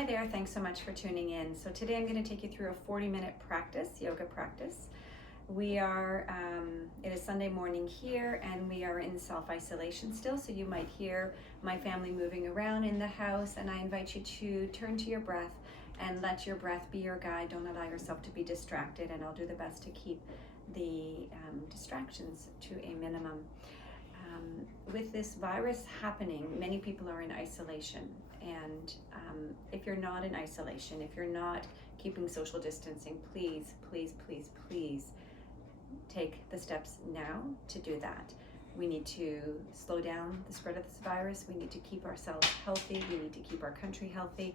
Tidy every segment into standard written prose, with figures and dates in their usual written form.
Hi there, thanks so much for tuning in. So today I'm going to take you through a 40-minute practice, yoga practice. It is Sunday morning here and we are in self-isolation still, so you might hear my family moving around in the house, and I invite you to turn to your breath and let your breath be your guide. Don't allow yourself to be distracted, and I'll do the best to keep the distractions to a minimum. With this virus happening, many people are in isolation, and if you're not in isolation, if you're not keeping social distancing, please, please, please, please take the steps now to do that. We need to slow down the spread of this virus. We need to keep ourselves healthy. We need to keep our country healthy.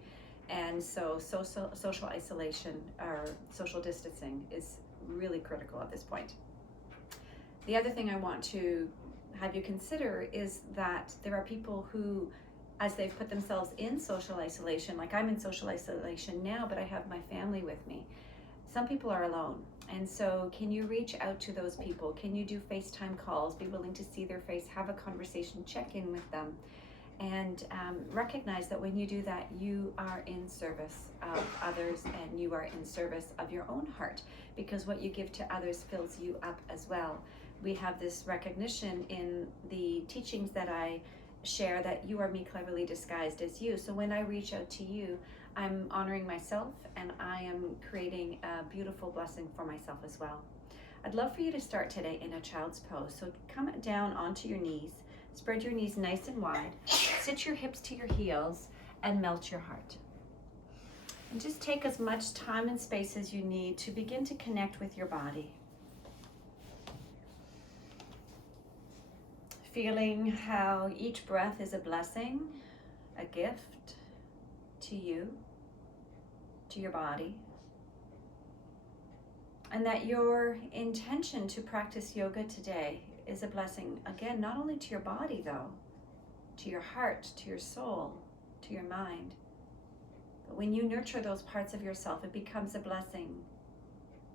And so social isolation or social distancing is really critical at this point. The other thing I want to have you consider is that there are people who, as they've put themselves in social isolation, like I'm in social isolation now, but I have my family with me. Some people are alone. And so can you reach out to those people? Can you do FaceTime calls? Be willing to see their face, have a conversation, check in with them, and recognize that when you do that, you are in service of others and you are in service of your own heart, because what you give to others fills you up as well. We have this recognition in the teachings that I share that you are me cleverly disguised as you. So when I reach out to you, I'm honoring myself and I am creating a beautiful blessing for myself as well. I'd love for you to start today in a child's pose. So come down onto your knees, spread your knees nice and wide, sit your hips to your heels, and melt your heart. And just take as much time and space as you need to begin to connect with your body. Feeling how each breath is a blessing, a gift to you, to your body. And that your intention to practice yoga today is a blessing, again, not only to your body though, to your heart, to your soul, to your mind. But when you nurture those parts of yourself, it becomes a blessing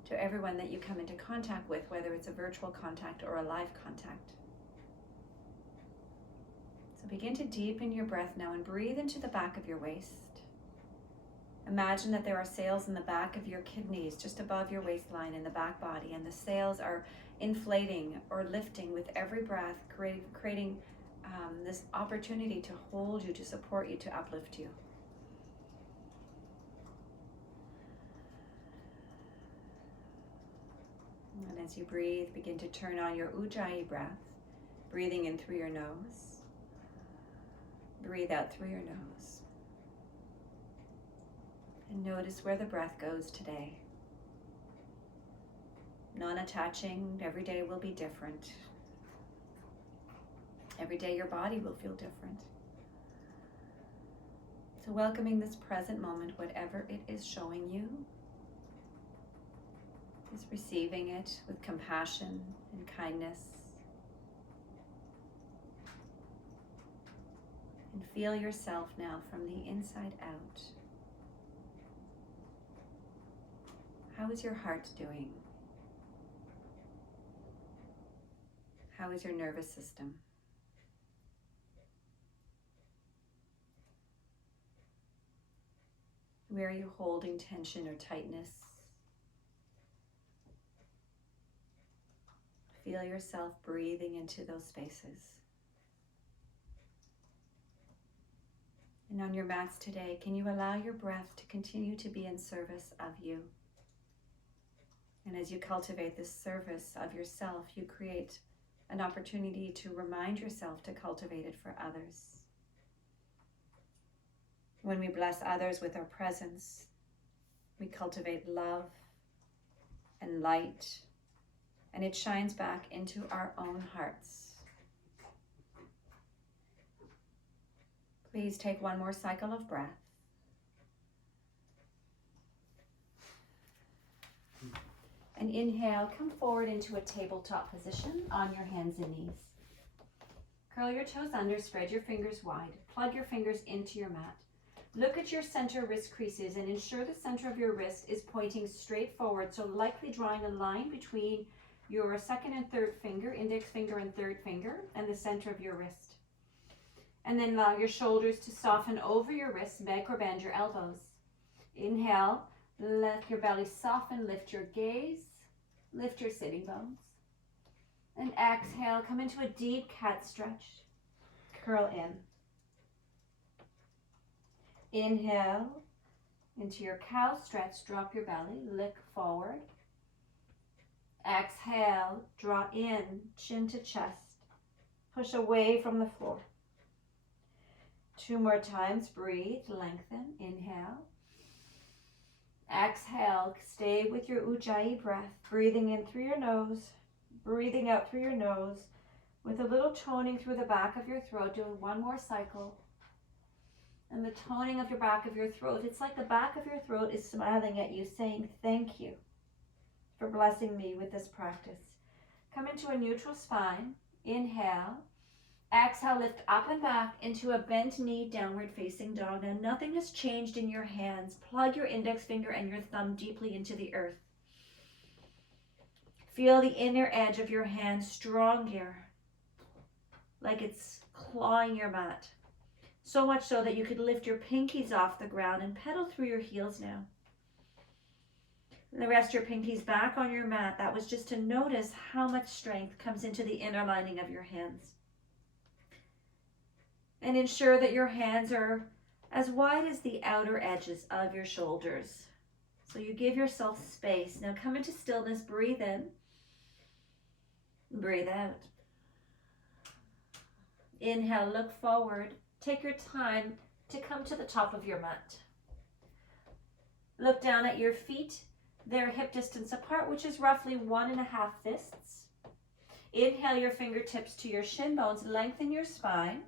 to everyone that you come into contact with, whether it's a virtual contact or a live contact. So begin to deepen your breath now and breathe into the back of your waist. Imagine that there are sails in the back of your kidneys, just above your waistline in the back body, and the sails are inflating or lifting with every breath, creating this opportunity to hold you, to support you, to uplift you. And as you breathe, begin to turn on your Ujjayi breath, breathing in through your nose. Breathe out through your nose. And notice where the breath goes today. Non-attaching, every day will be different. Every day your body will feel different. So welcoming this present moment, whatever it is showing you, is receiving it with compassion and kindness. And feel yourself now from the inside out. How is your heart doing? How is your nervous system? Where are you holding tension or tightness? Feel yourself breathing into those spaces. And on your mats today, can you allow your breath to continue to be in service of you? And as you cultivate this service of yourself, you create an opportunity to remind yourself to cultivate it for others. When we bless others with our presence, we cultivate love and light, and it shines back into our own hearts. Please take one more cycle of breath. And inhale, come forward into a tabletop position on your hands and knees. Curl your toes under, spread your fingers wide, plug your fingers into your mat. Look at your center wrist creases and ensure the center of your wrist is pointing straight forward, so likely drawing a line between your second and third finger, index finger and third finger, and the center of your wrist. And then allow your shoulders to soften over your wrists, bend or bend your elbows. Inhale, let your belly soften, lift your gaze, lift your sitting bones. And exhale, come into a deep cat stretch. Curl in. Inhale into your cow stretch, drop your belly, look forward. Exhale, draw in, chin to chest. Push away from the floor. 2 more times, breathe, lengthen, inhale. Exhale, stay with your Ujjayi breath, breathing in through your nose, breathing out through your nose, with a little toning through the back of your throat, doing 1 more cycle. And the toning of your back of your throat, it's like the back of your throat is smiling at you, saying thank you for blessing me with this practice. Come into a neutral spine. Inhale. Exhale, lift up and back into a bent knee, downward facing dog. Now nothing has changed in your hands. Plug your index finger and your thumb deeply into the earth. Feel the inner edge of your hand strong here, like it's clawing your mat. So much so that you could lift your pinkies off the ground and pedal through your heels now. And rest your pinkies back on your mat. That was just to notice how much strength comes into the inner lining of your hands. And ensure that your hands are as wide as the outer edges of your shoulders. So you give yourself space. Now come into stillness, breathe in, breathe out. Inhale, look forward. Take your time to come to the top of your mat. Look down at your feet. They're hip distance apart, which is roughly 1.5 fists. Inhale your fingertips to your shin bones. Lengthen your spine.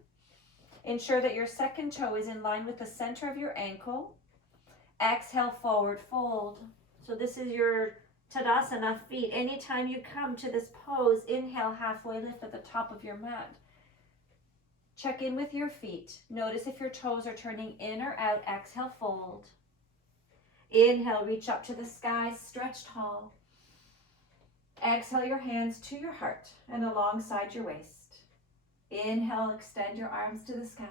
Ensure that your second toe is in line with the center of your ankle. Exhale, forward fold. So this is your Tadasana feet. Anytime you come to this pose, inhale, halfway lift at the top of your mat. Check in with your feet. Notice if your toes are turning in or out. Exhale, fold. Inhale, reach up to the sky, stretch tall. Exhale your hands to your heart and alongside your waist. Inhale, extend your arms to the sky.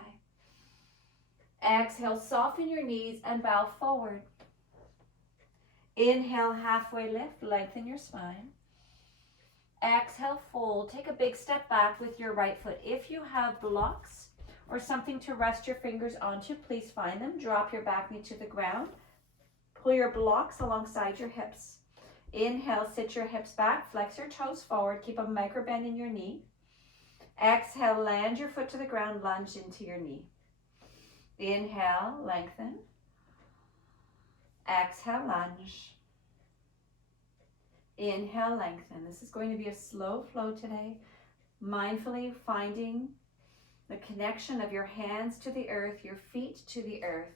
Exhale, soften your knees and bow forward. Inhale, halfway lift, lengthen your spine. Exhale, fold. Take a big step back with your right foot. If you have blocks or something to rest your fingers onto, please find them. Drop your back knee to the ground. Pull your blocks alongside your hips. Inhale, sit your hips back, flex your toes forward, keep a micro bend in your knee. Exhale, land your foot to the ground, lunge into your knee. Inhale, lengthen. Exhale, lunge. Inhale, lengthen. This is going to be a slow flow today, mindfully finding the connection of your hands to the earth, your feet to the earth,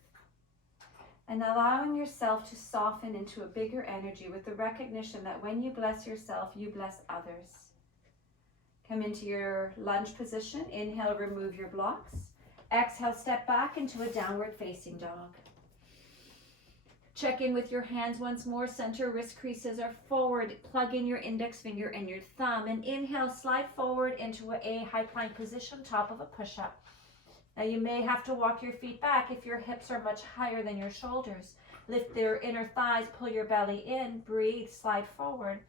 and allowing yourself to soften into a bigger energy with the recognition that when you bless yourself, you bless others. Come into your lunge position. Inhale, remove your blocks. Exhale, step back into a downward facing dog. Check in with your hands once more. Center wrist creases are forward. Plug in your index finger and your thumb. And inhale, slide forward into a high plank position, top of a push-up. Now you may have to walk your feet back if your hips are much higher than your shoulders. Lift their inner thighs, pull your belly in, breathe, slide forward.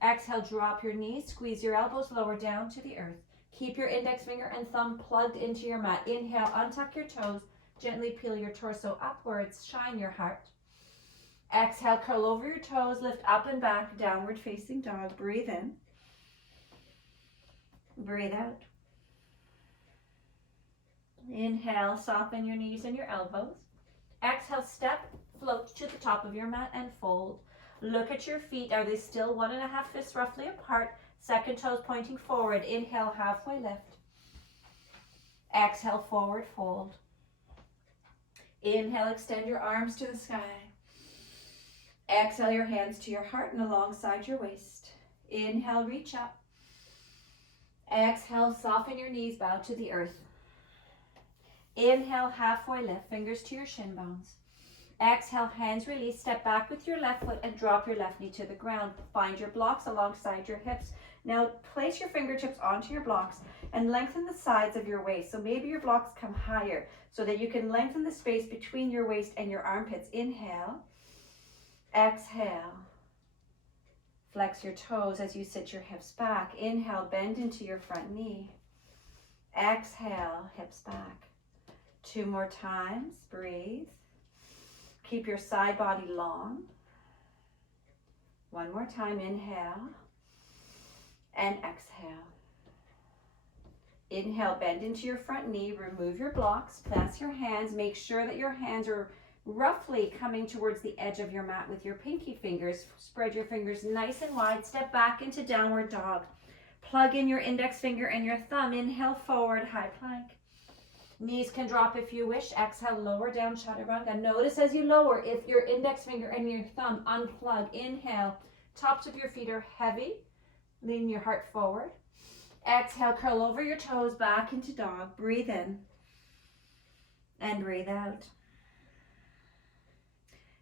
Exhale, drop your knees, squeeze your elbows lower down to the earth. Keep your index finger and thumb plugged into your mat. Inhale, untuck your toes, gently peel your torso upwards, shine your heart. Exhale, curl over your toes, lift up and back, downward facing dog. Breathe in. Breathe out. Inhale, soften your knees and your elbows. Exhale, step, float to the top of your mat and fold. Look at your feet. Are they still 1.5 fists roughly apart? Second toes pointing forward. Inhale, halfway lift. Exhale, forward fold. Inhale, extend your arms to the sky. Exhale your hands to your heart and alongside your waist. Inhale, reach up. Exhale, soften your knees, bow to the earth. Inhale, halfway lift, fingers to your shin bones. Exhale, hands release, step back with your left foot and drop your left knee to the ground. Find your blocks alongside your hips. Now place your fingertips onto your blocks and lengthen the sides of your waist. So maybe your blocks come higher so that you can lengthen the space between your waist and your armpits. Inhale, exhale. Flex your toes as you sit your hips back. Inhale, bend into your front knee. Exhale, hips back. 2 more times, breathe. Keep your side body long. 1 more time, inhale and exhale. Inhale, bend into your front knee, remove your blocks, clasp your hands, make sure that your hands are roughly coming towards the edge of your mat with your pinky fingers. Spread your fingers nice and wide, step back into downward dog. Plug in your index finger and your thumb, inhale forward, high plank. Knees can drop if you wish, exhale, lower down, chaturanga. Notice as you lower, if your index finger and your thumb unplug, inhale, tops of your feet are heavy, lean your heart forward. Exhale, curl over your toes, back into dog. Breathe in and breathe out.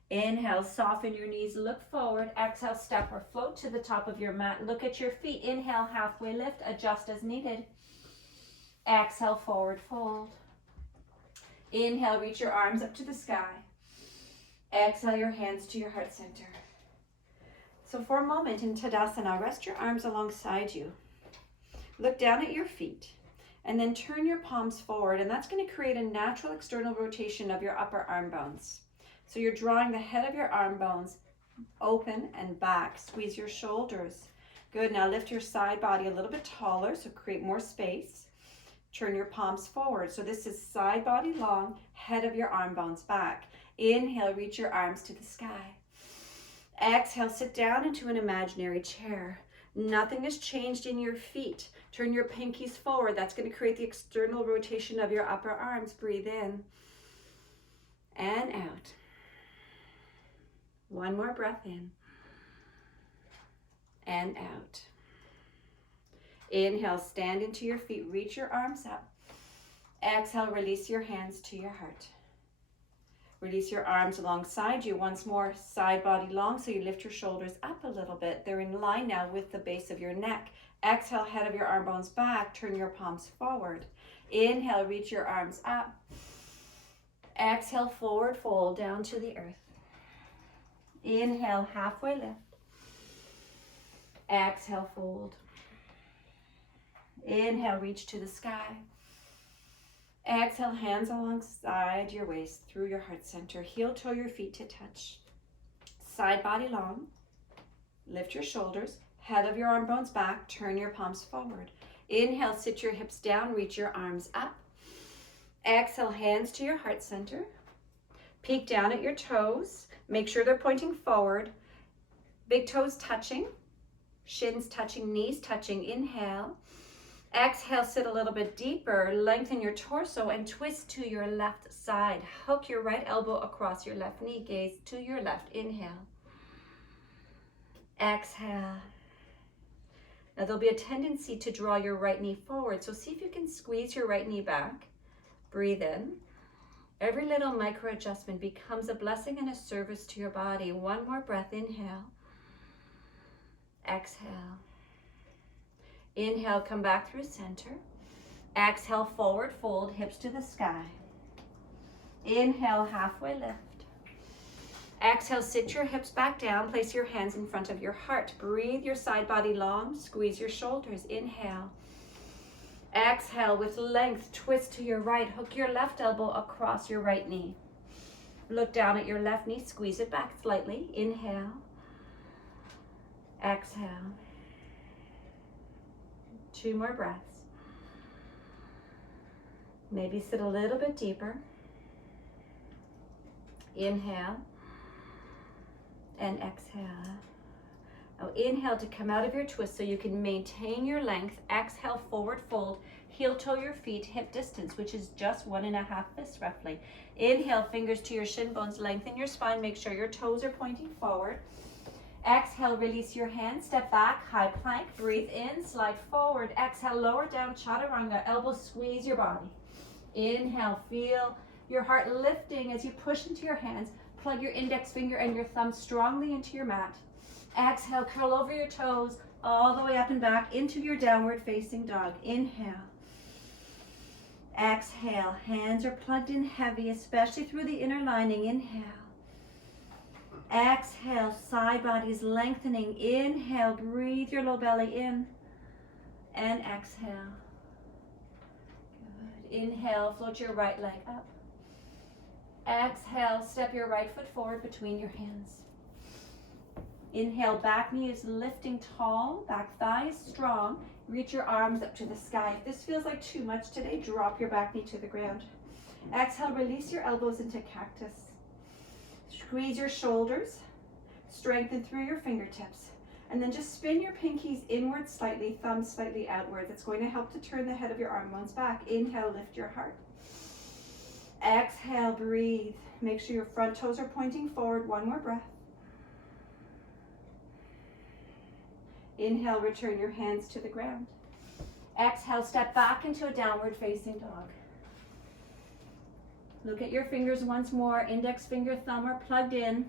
Inhale, soften your knees, look forward. Exhale, step or float to the top of your mat. Look at your feet. Inhale, halfway lift, adjust as needed. Exhale, forward fold. Inhale, reach your arms up to the sky. Exhale, your hands to your heart center. So for a moment in Tadasana, rest your arms alongside you. Look down at your feet and then turn your palms forward, and that's going to create a natural external rotation of your upper arm bones. So you're drawing the head of your arm bones open and back. Squeeze your shoulders. Good. Now lift your side body a little bit taller, so create more space. Turn your palms forward. So this is side body long, head of your arm bones back. Inhale, reach your arms to the sky. Exhale, sit down into an imaginary chair. Nothing has changed in your feet. Turn your pinkies forward. That's going to create the external rotation of your upper arms. Breathe in and out. 1 more breath in and out. Inhale, stand into your feet, reach your arms up. Exhale, release your hands to your heart. Release your arms alongside you. Once more, side body long, so you lift your shoulders up a little bit. They're in line now with the base of your neck. Exhale, head of your arm bones back, turn your palms forward. Inhale, reach your arms up. Exhale, forward fold down to the earth. Inhale, halfway lift. Exhale, fold. Inhale, reach to the sky. Exhale, hands alongside your waist through your heart center. Heel toe your feet to touch. Side body long. Lift your shoulders. Head of your arm bones back. Turn your palms forward. Inhale, sit your hips down. Reach your arms up. Exhale, hands to your heart center. Peek down at your toes. Make sure they're pointing forward. Big toes touching. Shins touching, knees touching. Inhale. Exhale, sit a little bit deeper. Lengthen your torso and twist to your left side. Hook your right elbow across your left knee. Gaze to your left. Inhale. Exhale. Now there'll be a tendency to draw your right knee forward. So see if you can squeeze your right knee back. Breathe in. Every little micro adjustment becomes a blessing and a service to your body. 1 more breath. Inhale. Exhale. Inhale, come back through center. Exhale, forward fold, hips to the sky. Inhale, halfway lift. Exhale, sit your hips back down. Place your hands in front of your heart. Breathe your side body long. Squeeze your shoulders. Inhale. Exhale, with length, twist to your right. Hook your left elbow across your right knee. Look down at your left knee. Squeeze it back slightly. Inhale. Exhale. 2 more breaths. Maybe sit a little bit deeper. Inhale and exhale. Now inhale to come out of your twist so you can maintain your length. Exhale, forward fold. Heel toe your feet, hip distance, which is just 1.5 fists roughly. Inhale, fingers to your shin bones. Lengthen your spine. Make sure your toes are pointing forward. Exhale, release your hands, step back, high plank, breathe in, slide forward. Exhale, lower down, chaturanga, elbows squeeze your body. Inhale, feel your heart lifting as you push into your hands. Plug your index finger and your thumb strongly into your mat. Exhale, curl over your toes, All the way up and back into your downward facing dog. Inhale. Exhale. Hands are plugged in heavy, especially through the inner lining. Inhale. Exhale. Side body is lengthening. Inhale. Breathe your low belly in. And exhale. Good. Inhale. Float your right leg up. Exhale. Step your right foot forward between your hands. Inhale, back knee is lifting tall, back thigh is strong. Reach your arms up to the sky. If this feels like too much today, drop your back knee to the ground. Exhale, release your elbows into cactus. Squeeze your shoulders, strengthen through your fingertips. And then just spin your pinkies inward slightly, thumbs slightly outwards. It's going to help to turn the head of your arm bones back. Inhale, lift your heart. Exhale, breathe. Make sure your front toes are pointing forward. One more breath. Inhale, return your hands to the ground. Exhale, step back into a downward facing dog. Look at your fingers once more. Index finger, thumb are plugged in.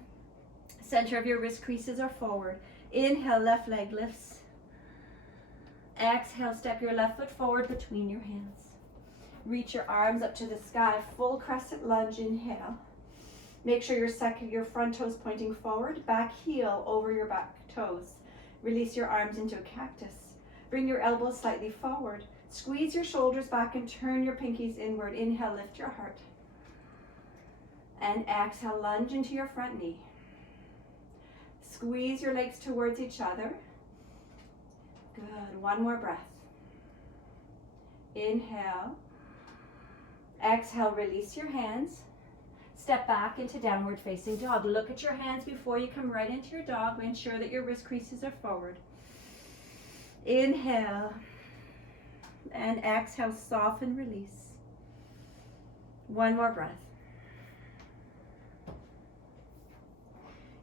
Center of your wrist creases are forward. Inhale, left leg lifts. Exhale, step your left foot forward between your hands. Reach your arms up to the sky. Full crescent lunge, inhale. Make sure your front toes pointing forward, back heel over your back toes. Release your arms into a cactus. Bring your elbows slightly forward. Squeeze your shoulders back and turn your pinkies inward. Inhale, lift your heart. And exhale, lunge into your front knee. Squeeze your legs towards each other. Good. One more breath. Inhale. Exhale, release your hands. Step back into downward facing dog. Look at your hands before you come right into your dog. Ensure that your wrist creases are forward. Inhale. And exhale, soften, release. One more breath.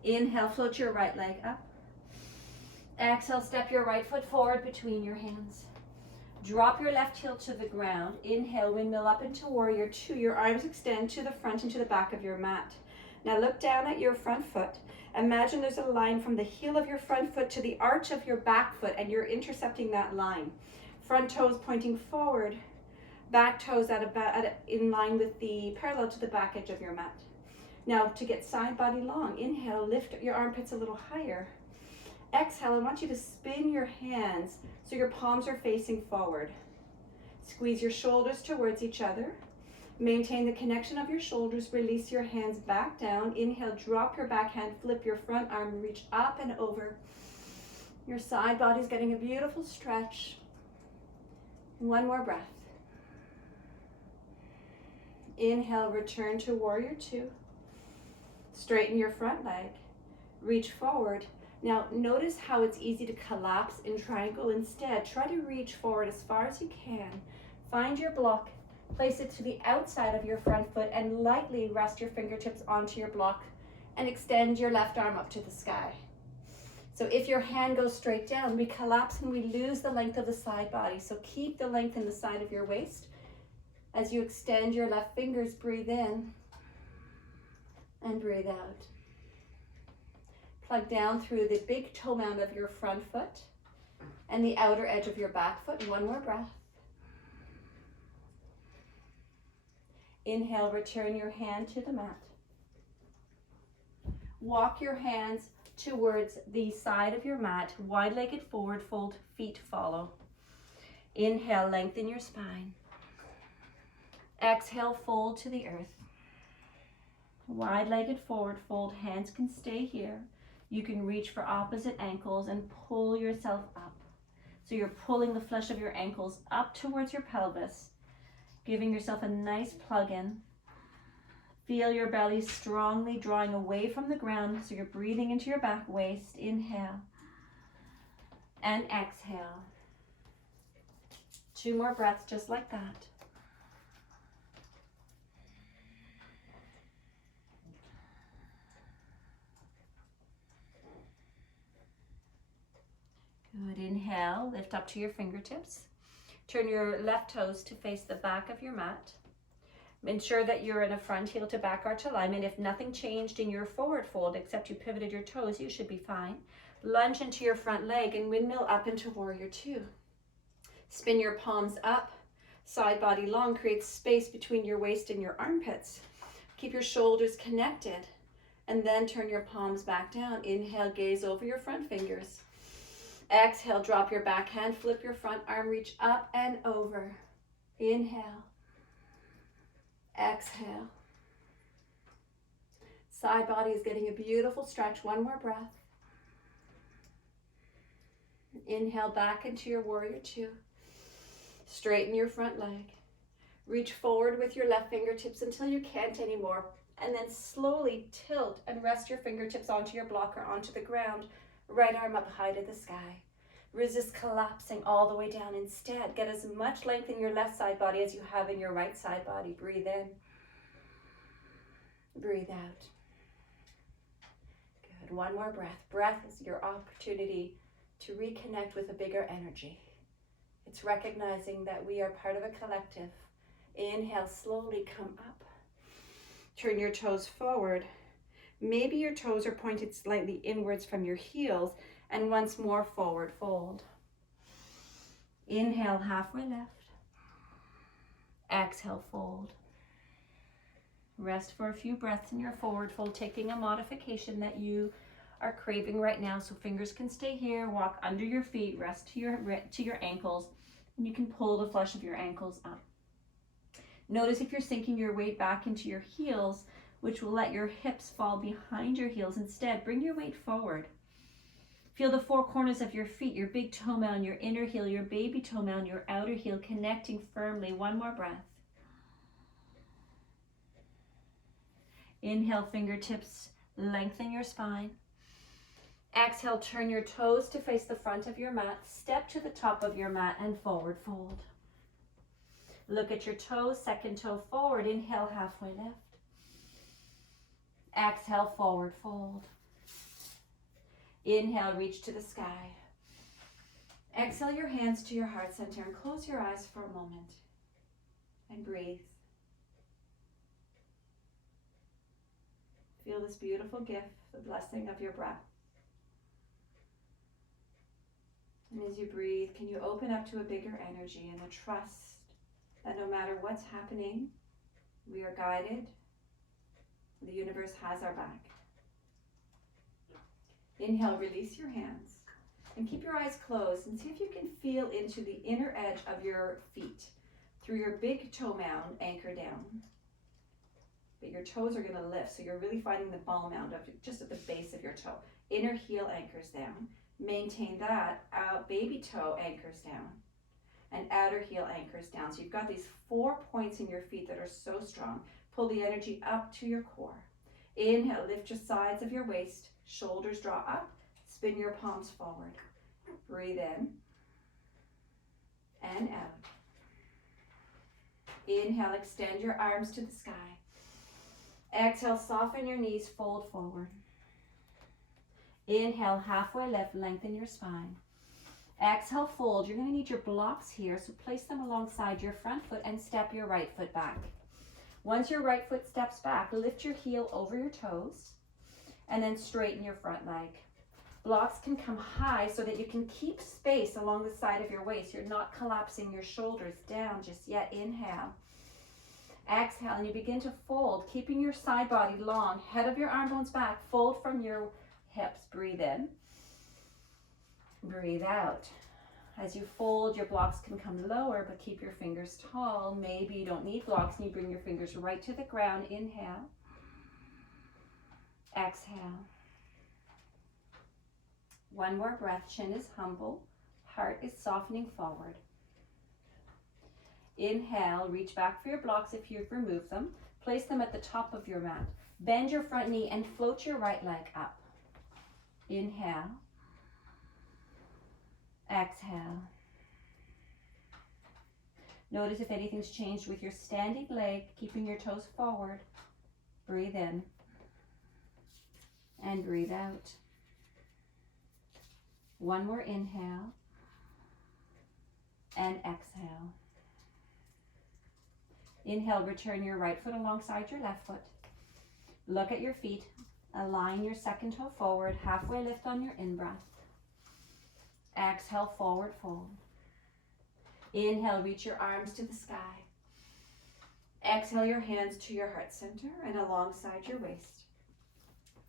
Inhale, float your right leg up. Exhale, step your right foot forward between your hands. Drop your left heel to the ground. Inhale, windmill up into warrior two. Your arms extend to the front and to the back of your mat. Now look down at your front foot. Imagine there's a line from the heel of your front foot to the arch of your back foot, and you're intercepting that line. Front toes pointing forward, back toes in line with the parallel to the back edge of your mat. Now to get side body long, inhale, lift your armpits a little higher. Exhale, I want you to spin your hands so your palms are facing forward. Squeeze your shoulders towards each other. Maintain the connection of your shoulders. Release your hands back down. Inhale, drop your back hand, flip your front arm, reach up and over. Your side body's getting a beautiful stretch. One more breath. Inhale, return to warrior two. Straighten your front leg. Reach forward. Now notice how it's easy to collapse in triangle. Instead, try to reach forward as far as you can. Find your block, place it to the outside of your front foot, and lightly rest your fingertips onto your block and extend your left arm up to the sky. So if your hand goes straight down, we collapse and we lose the length of the side body. So keep the length in the side of your waist. As you extend your left fingers, breathe in and breathe out. Plug down through the big toe mound of your front foot and the outer edge of your back foot. One more breath. Inhale, return your hand to the mat. Walk your hands towards the side of your mat, wide-legged forward fold, feet follow. Inhale, lengthen your spine. Exhale, fold to the earth. Wide-legged forward fold, hands can stay here. You can reach for opposite ankles and pull yourself up. So you're pulling the flesh of your ankles up towards your pelvis, giving yourself a nice plug in. Feel your belly strongly drawing away from the ground, so you're breathing into your back waist. Inhale and exhale. 2 more breaths just like that. Good. Inhale, lift up to your fingertips. Turn your left toes to face the back of your mat. Ensure that you're in a front heel to back arch alignment. If nothing changed in your forward fold except you pivoted your toes, you should be fine. Lunge into your front leg and windmill up into warrior two. Spin your palms up, side body long, create space between your waist and your armpits. Keep your shoulders connected, and then turn your palms back down. Inhale, gaze over your front fingers. Exhale, drop your back hand, flip your front arm, reach up and over. Inhale. Exhale. Side body is getting a beautiful stretch. One more breath. Inhale back into your warrior two. Straighten your front leg. Reach forward with your left fingertips until you can't anymore. And then slowly tilt and rest your fingertips onto your block or onto the ground. Right arm up high to the sky. Resist collapsing all the way down. Instead, get as much length in your left side body as you have in your right side body. Breathe in. Breathe out. Good. One more breath. Breath is your opportunity to reconnect with a bigger energy. It's recognizing that we are part of a collective. Inhale, slowly come up. Turn your toes forward. Maybe your toes are pointed slightly inwards from your heels, and once more forward fold. Inhale, halfway left. Exhale, fold. Rest for a few breaths in your forward fold, taking a modification that you are craving right now. So fingers can stay here, walk under your feet, rest to your ankles, and you can pull the flesh of your ankles up. Notice if you're sinking your weight back into your heels, which will let your hips fall behind your heels. Instead, bring your weight forward. Feel the four corners of your feet, your big toe mound, your inner heel, your baby toe mound, your outer heel connecting firmly. One more breath. Inhale, fingertips, lengthen your spine. Exhale, turn your toes to face the front of your mat. Step to the top of your mat and forward fold. Look at your toes, second toe forward. Inhale, halfway left. Exhale, forward fold. Inhale, reach to the sky. Exhale your hands to your heart center and close your eyes for a moment and breathe. Feel this beautiful gift, the blessing of your breath. And as you breathe, can you open up to a bigger energy and a trust that no matter what's happening, we are guided. The universe has our back. Inhale, release your hands and keep your eyes closed and see if you can feel into the inner edge of your feet through your big toe mound, anchor down. But your toes are going to lift, so you're really finding the ball mound of just at the base of your toe. Inner heel anchors down. Maintain that. Out baby toe anchors down. And outer heel anchors down. So you've got these 4 points in your feet that are so strong. Pull the energy up to your core. Inhale, lift your sides of your waist. Shoulders draw up. Spin your palms forward. Breathe in. And out. Inhale, extend your arms to the sky. Exhale, soften your knees, fold forward. Inhale, halfway left, lengthen your spine. Exhale, fold. You're going to need your blocks here, so place them alongside your front foot and step your right foot back. Once your right foot steps back, lift your heel over your toes and then straighten your front leg. Blocks can come high so that you can keep space along the side of your waist. You're not collapsing your shoulders down just yet. Inhale. Exhale, and you begin to fold, keeping your side body long, head of your arm bones back, fold from your hips. Breathe in. Breathe out. As you fold, your blocks can come lower, but keep your fingers tall. Maybe you don't need blocks and you bring your fingers right to the ground. Inhale. Exhale. One more breath. Chin is humble. Heart is softening forward. Inhale. Reach back for your blocks if you've removed them. Place them at the top of your mat. Bend your front knee and float your right leg up. Inhale. Exhale. Notice if anything's changed with your standing leg, keeping your toes forward. Breathe in and breathe out. One more inhale and exhale. Inhale, return your right foot alongside your left foot. Look at your feet. Align your second toe forward, halfway lift on your in-breath. Exhale, forward fold. Inhale, reach your arms to the sky. Exhale your hands to your heart center and alongside your waist.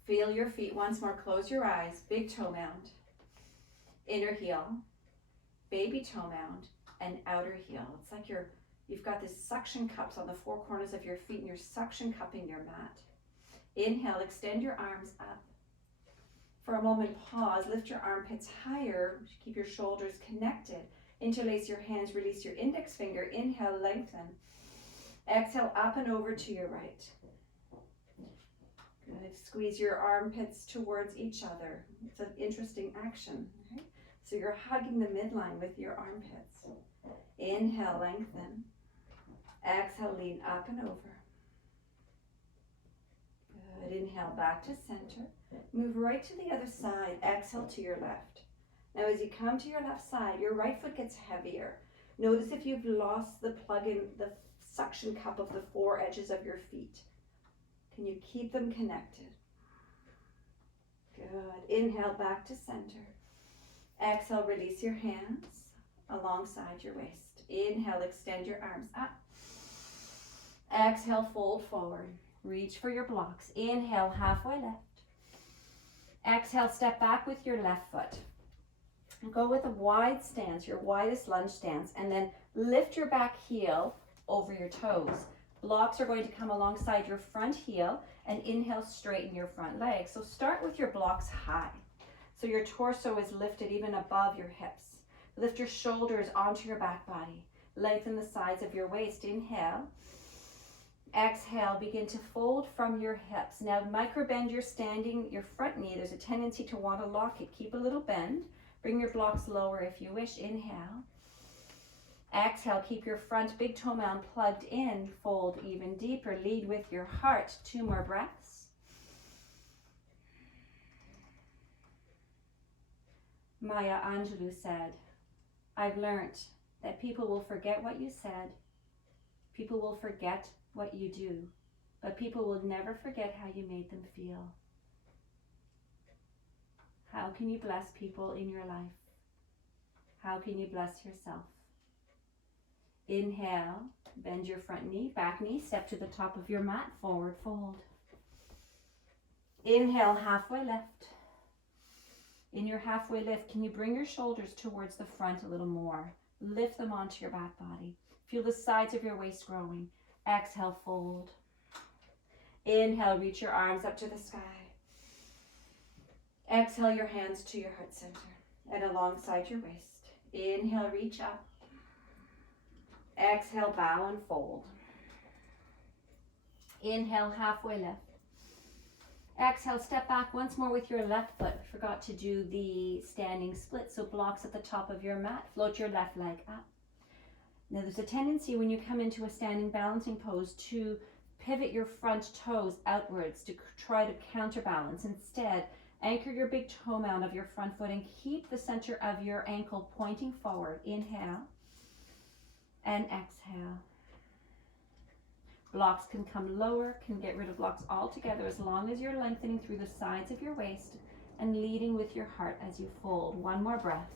Feel your feet once more. Close your eyes. Big toe mound. Inner heel. Baby toe mound. And outer heel. It's like you've got these suction cups on the four corners of your feet and you're suction cupping your mat. Inhale, extend your arms up. For a moment, pause. Lift your armpits higher. Keep your shoulders connected. Interlace your hands. Release your index finger. Inhale, lengthen. Exhale, up and over to your right. Good. Squeeze your armpits towards each other. It's an interesting action. Right? So you're hugging the midline with your armpits. Inhale, lengthen. Exhale, lean up and over. Good. Inhale, back to center. Move right to the other side. Exhale to your left. Now as you come to your left side, your right foot gets heavier. Notice if you've lost the plug in the suction cup of the four edges of your feet. Can you keep them connected? Good. Inhale, back to center. Exhale, release your hands alongside your waist. Inhale, extend your arms up. Exhale, fold forward. Reach for your blocks. Inhale, halfway left. Exhale, step back with your left foot. Go with a wide stance, your widest lunge stance, and then lift your back heel over your toes. Blocks are going to come alongside your front heel, and inhale, straighten your front leg. So start with your blocks high. So your torso is lifted even above your hips. Lift your shoulders onto your back body. Lengthen the sides of your waist. Inhale. Exhale, begin to fold from your hips. Now micro bend your front knee. There's a tendency to want to lock it. Keep a little bend. Bring your blocks lower if you wish. Inhale. Exhale, keep your front big toe mound plugged in. Fold even deeper. Lead with your heart. 2 more breaths. Maya Angelou said, I've learned that people will forget what you said. People will forget what you do, but people will never forget how you made them feel. How can you bless people in your life? How can you bless yourself? Inhale, bend your front knee, back knee, step to the top of your mat, forward fold. Inhale, halfway lift. In your halfway lift, can you bring your shoulders towards the front a little more? Lift them onto your back body. Feel the sides of your waist growing. Exhale, fold. Inhale, reach your arms up to the sky. Exhale, your hands to your heart center and alongside your waist. Inhale, reach up. Exhale, bow and fold. Inhale, halfway lift. Exhale, step back once more with your left foot. Forgot to do the standing split, so blocks at the top of your mat. Float your left leg up. Now there's a tendency when you come into a standing balancing pose to pivot your front toes outwards to try to counterbalance. Instead, anchor your big toe mound of your front foot and keep the center of your ankle pointing forward. Inhale and exhale. Blocks can come lower, can get rid of blocks altogether as long as you're lengthening through the sides of your waist and leading with your heart as you fold. 1 more breath.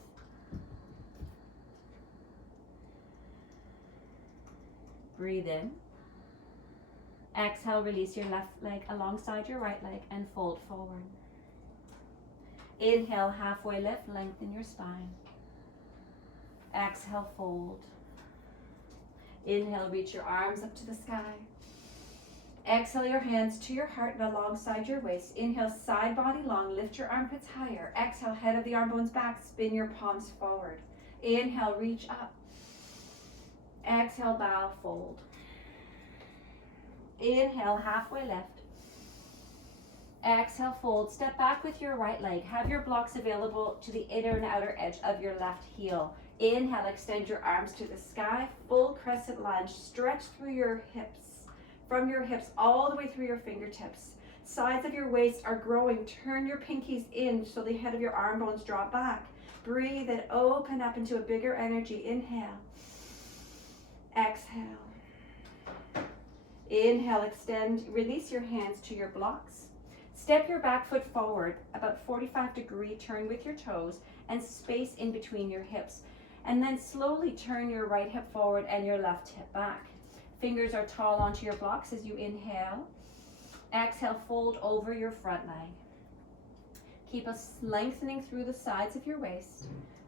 Breathe in. Exhale, release your left leg alongside your right leg and fold forward. Inhale, halfway lift, lengthen your spine. Exhale, fold. Inhale, reach your arms up to the sky. Exhale, your hands to your heart and alongside your waist. Inhale, side body long, lift your armpits higher. Exhale, head of the arm bones back, spin your palms forward. Inhale, reach up. Exhale, bow, fold. Inhale, halfway lift. Exhale, fold. Step back with your right leg. Have your blocks available to the inner and outer edge of your left heel. Inhale, extend your arms to the sky. Full crescent lunge. Stretch through your hips. From your hips all the way through your fingertips. Sides of your waist are growing. Turn your pinkies in so the head of your arm bones drop back. Breathe and open up into a bigger energy. Inhale. Exhale. Inhale, extend, release your hands to your blocks. Step your back foot forward, about 45-degree turn with your toes, and space in between your hips. And then slowly turn your right hip forward and your left hip back. Fingers are tall onto your blocks as you inhale. Exhale, fold over your front leg. Keep us lengthening through the sides of your waist.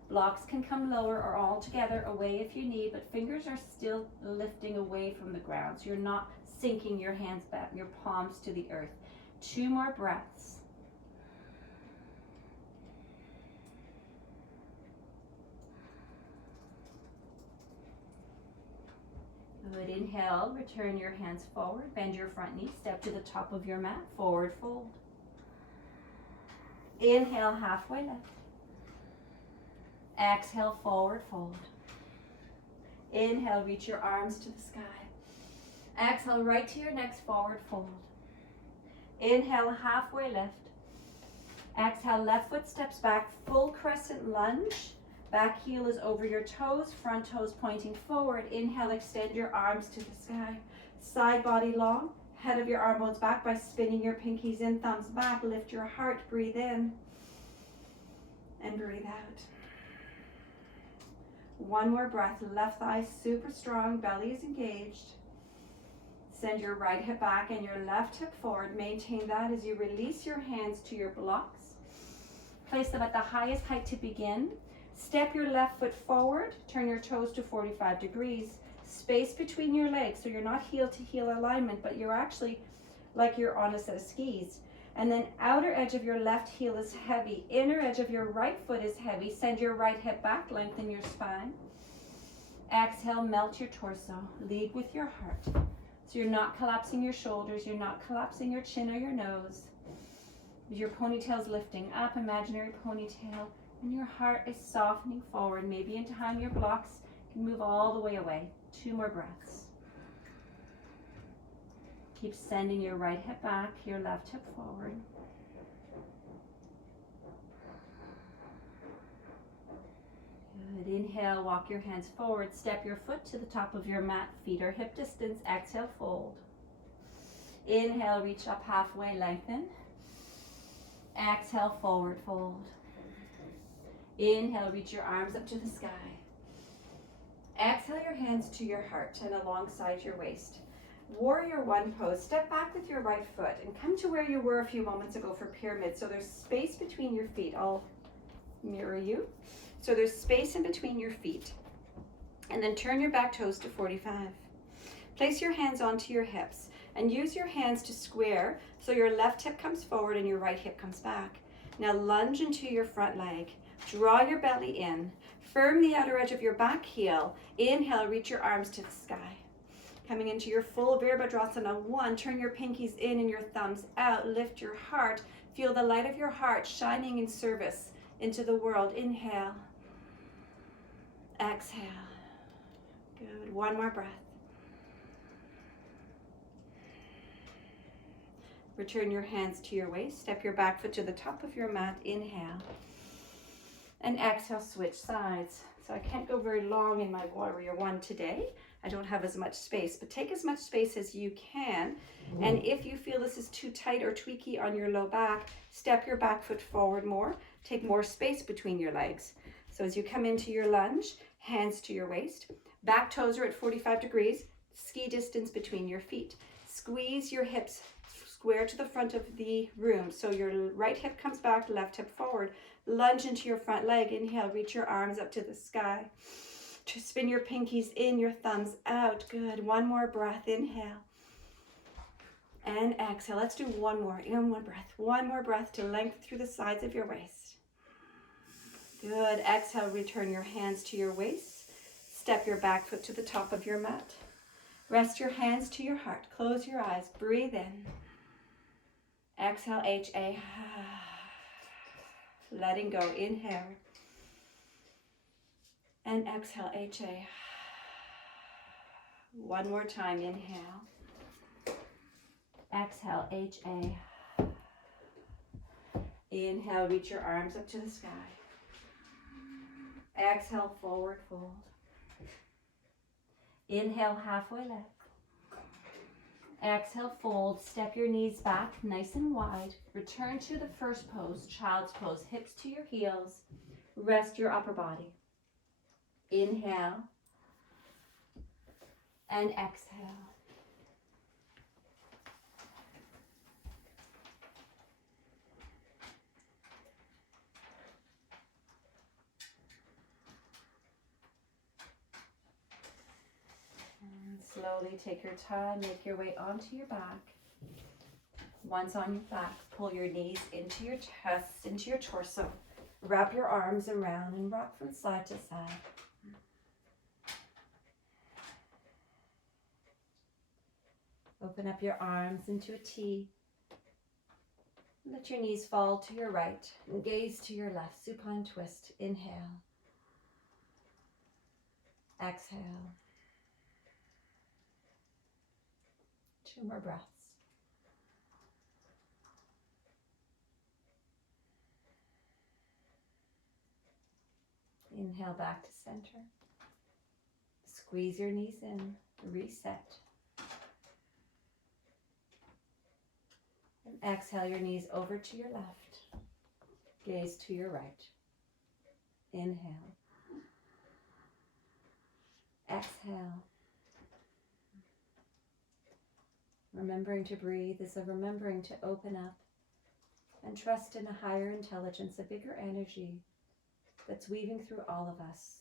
Blocks can come lower or all together away if you need, but fingers are still lifting away from the ground, so you're not sinking your hands back, your palms to the earth. 2 more breaths. Good. Inhale, return your hands forward, bend your front knee, step to the top of your mat, forward fold. Inhale, halfway lift. Exhale, forward fold. Inhale, reach your arms to the sky. Exhale, right to your next forward fold. Inhale, halfway lift. Exhale, left foot steps back, full crescent lunge. Back heel is over your toes, front toes pointing forward. Inhale, extend your arms to the sky. Side body long, head of your arm bones back by spinning your pinkies in, thumbs back. Lift your heart, breathe in and breathe out. 1 more breath, left thigh super strong, belly is engaged. Send your right hip back and your left hip forward. Maintain that as you release your hands to your blocks. Place them at the highest height to begin. Step your left foot forward, turn your toes to 45 degrees. Space between your legs, so you're not heel to heel alignment, but you're actually like you're on a set of skis. And then outer edge of your left heel is heavy. Inner edge of your right foot is heavy. Send your right hip back, lengthen your spine. Exhale, melt your torso. Lead with your heart. So you're not collapsing your shoulders, you're not collapsing your chin or your nose. Your ponytail's lifting up, imaginary ponytail, and your heart is softening forward. Maybe in time your blocks can move all the way away. 2 more breaths. Keep sending your right hip back, your left hip forward. Good. Inhale, walk your hands forward. Step your foot to the top of your mat. Feet are hip distance. Exhale, fold. Inhale, reach up halfway, lengthen. Exhale, forward fold. Inhale, reach your arms up to the sky. Exhale your hands to your heart and alongside your waist. Warrior 1 pose. Step back with your right foot and come to where you were a few moments ago for pyramid. So there's space between your feet. I'll mirror you. So there's space in between your feet. And then turn your back toes to 45. Place your hands onto your hips and use your hands to square so your left hip comes forward and your right hip comes back. Now lunge into your front leg. Draw your belly in. Firm the outer edge of your back heel. Inhale, reach your arms to the sky. Coming into your full Virabhadrasana 1, turn your pinkies in and your thumbs out. Lift your heart. Feel the light of your heart shining in service into the world. Inhale. Exhale. Good. 1 more breath. Return your hands to your waist. Step your back foot to the top of your mat. Inhale. And exhale, switch sides. So I can't go very long in my Warrior 1 today. I don't have as much space, but take as much space as you can. And if you feel this is too tight or tweaky on your low back, step your back foot forward more. Take more space between your legs. So as you come into your lunge, hands to your waist. Back toes are at 45 degrees, ski distance between your feet. Squeeze your hips square to the front of the room. So your right hip comes back, left hip forward. Lunge into your front leg. Inhale, reach your arms up to the sky. To spin your pinkies in, your thumbs out. Good. 1 more breath. Inhale. And exhale. Let's do 1 more. In 1 breath. 1 more breath to lengthen through the sides of your waist. Good. Exhale. Return your hands to your waist. Step your back foot to the top of your mat. Rest your hands to your heart. Close your eyes. Breathe in. Exhale. HA. Letting go. Inhale. And exhale. HA. 1 more time. Inhale. Exhale. HA. Inhale. Reach your arms up to the sky. Exhale. Forward fold. Inhale. Halfway lift. Exhale, fold. Step your knees back nice and wide. Return to the first pose, child's pose. Hips to your heels. Rest your upper body. Inhale and exhale. And slowly take your time, make your way onto your back. Once on your back, pull your knees into your chest, into your torso. Wrap your arms around and rock from side to side. Open up your arms into a T. Let your knees fall to your right and gaze to your left. Supine twist. Inhale. Exhale. 2 more breaths. Inhale back to center. Squeeze your knees in. Reset. And exhale your knees over to your left. Gaze to your right. Inhale. Exhale. Remembering to breathe is a remembering to open up and trust in a higher intelligence, a bigger energy that's weaving through all of us,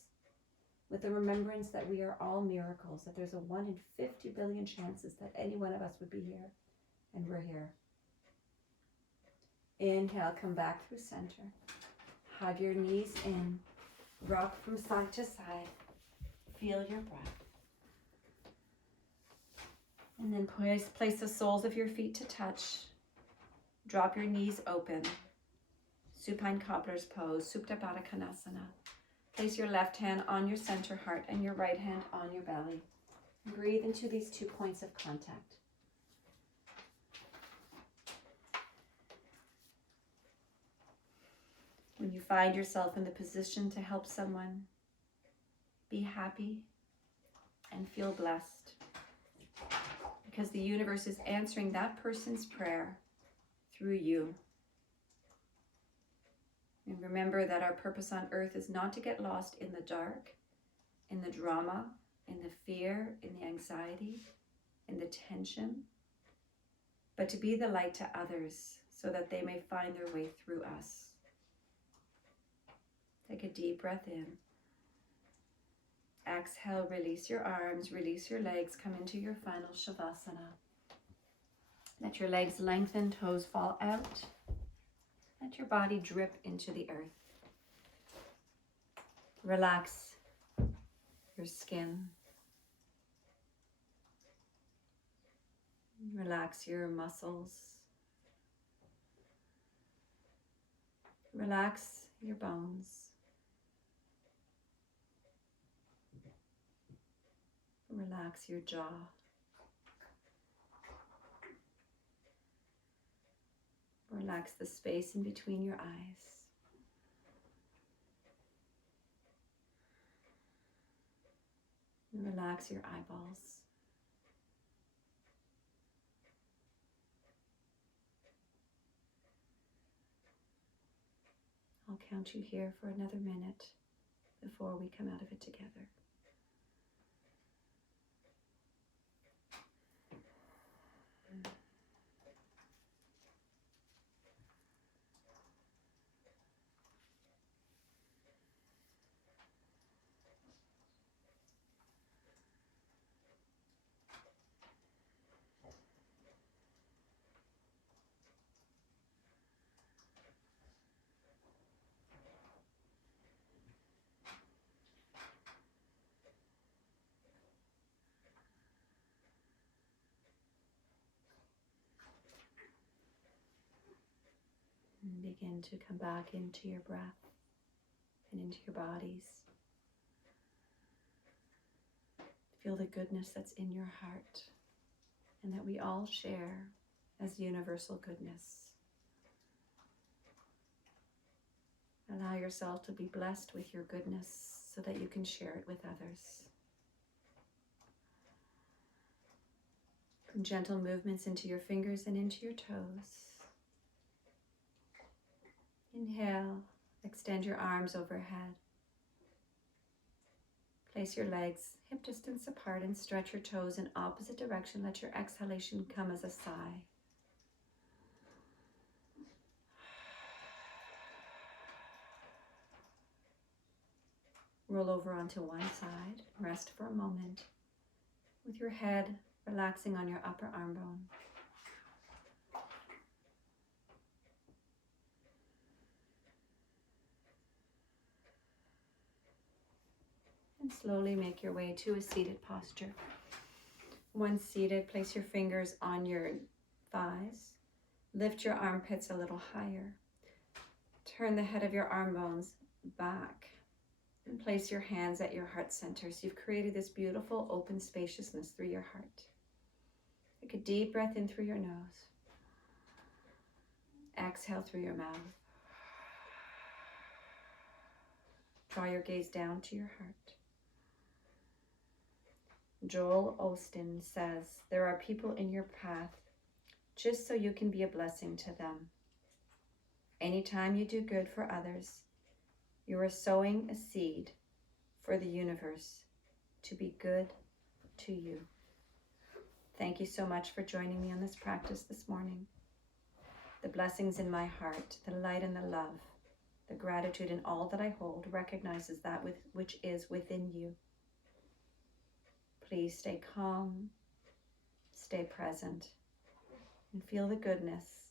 with the remembrance that we are all miracles, that there's a 1 in 50 billion chances that any one of us would be here, and we're here. Inhale, come back through center. Hug your knees in. Rock from side to side. Feel your breath. And then place the soles of your feet to touch. Drop your knees open. Supine cobbler's pose, Supta Baddha Konasana. Place your left hand on your center heart and your right hand on your belly. Breathe into these 2 points of contact. When you find yourself in the position to help someone, be happy and feel blessed, because the universe is answering that person's prayer through you. And remember that our purpose on earth is not to get lost in the dark, in the drama, in the fear, in the anxiety, in the tension, but to be the light to others so that they may find their way through us. Take a deep breath in. Exhale, release your arms, release your legs, come into your final Shavasana. Let your legs lengthen, toes fall out. Let your body drip into the earth. Relax your skin. Relax your muscles. Relax your bones. Relax your jaw. Relax the space in between your eyes. And relax your eyeballs. I'll count you here for another minute before we come out of it together. And begin to come back into your breath and into your bodies. Feel the goodness that's in your heart and that we all share as universal goodness. Allow yourself to be blessed with your goodness so that you can share it with others. From gentle movements into your fingers and into your toes. Inhale Extend your arms overhead. Place your legs hip distance apart and stretch your toes in opposite direction. Let your exhalation come as a sigh. Roll over onto one side. Rest for a moment with your head relaxing on your upper arm bone. And slowly make your way to a seated posture. Once seated, place your fingers on your thighs. Lift your armpits a little higher. Turn the head of your arm bones back and place your hands at your heart center. So you've created this beautiful open spaciousness through your heart. Take a deep breath in through your nose. Exhale through your mouth. Draw your gaze down to your heart. Joel Osteen says, there are people in your path just so you can be a blessing to them. Anytime you do good for others, you are sowing a seed for the universe to be good to you. Thank you so much for joining me on this practice this morning. The blessings in my heart, the light and the love, the gratitude in all that I hold recognizes that which is within you. Please stay calm, stay present, and feel the goodness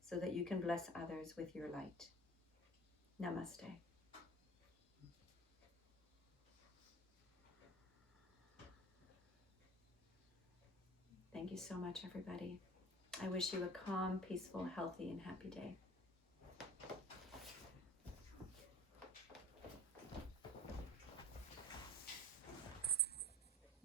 so that you can bless others with your light. Namaste. Thank you so much, everybody. I wish you a calm, peaceful, healthy, and happy day.